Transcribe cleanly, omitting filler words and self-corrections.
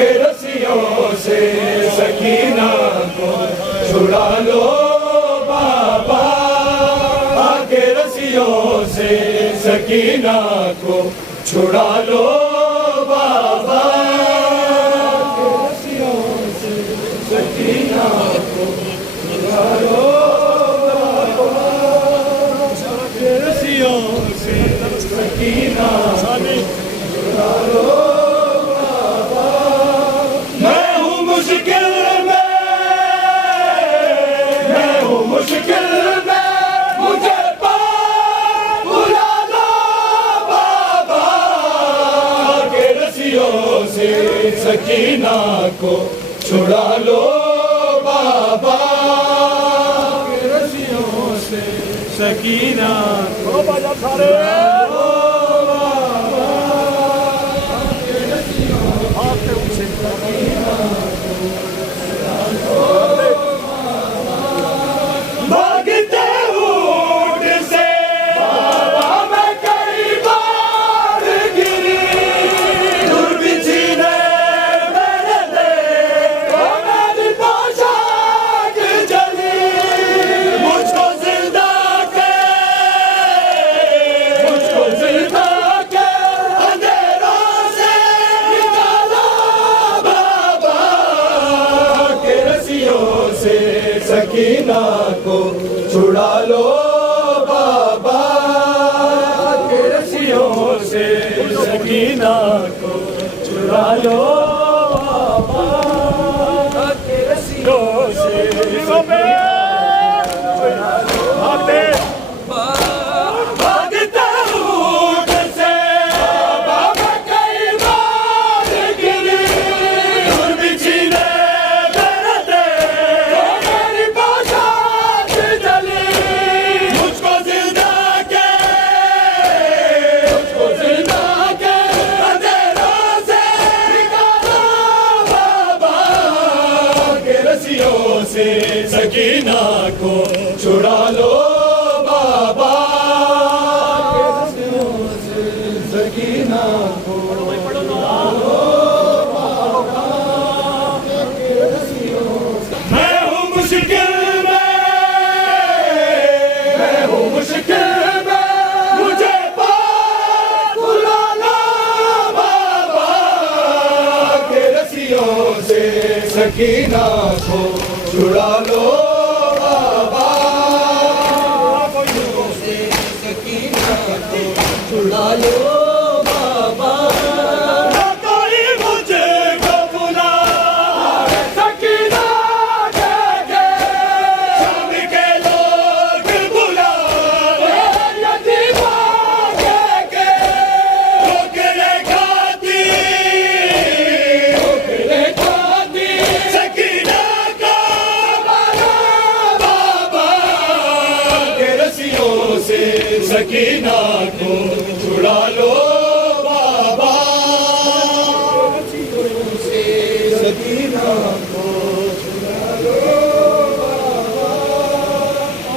रस्सियों से सकीना को छुड़ा लो बाबा, आके रस्सियों से सकीना को छुड़ा लो बाबा, रस्सियों से सकीना को छुड़ा लो बाबा, रस्सियों से सकीना छुड़ा लो। मुश्किल में मुझे पार बुला लो बाबा, के रस्सियों से सकीना को छुड़ा लो बाबा, के रस्सियों से सकीना को छुड़ा लो बाबा, के रस्सियों से सकीना को छुड़ा लो। सकीना को छुड़ा लो बाबा, के रस्सियों से सकीना को छुड़ा लो बाबा, के रस्सियों से सकीना को छुड़ा लो बाबा, सकीना को छुड़ा लो बाबा, मैं हूँ मुश्किल में, मैं हूँ मुश्किल में, मुझे पार बुला लो बाबा, के रस्सियों से सकीना को छुड़ा लो बाबा, सकीना को छुड़ा लो बाबा, कोई मुझको बुला सकीना के शाम के लोग बुला यतीमा के ठोकरे खाती सकीना सकीना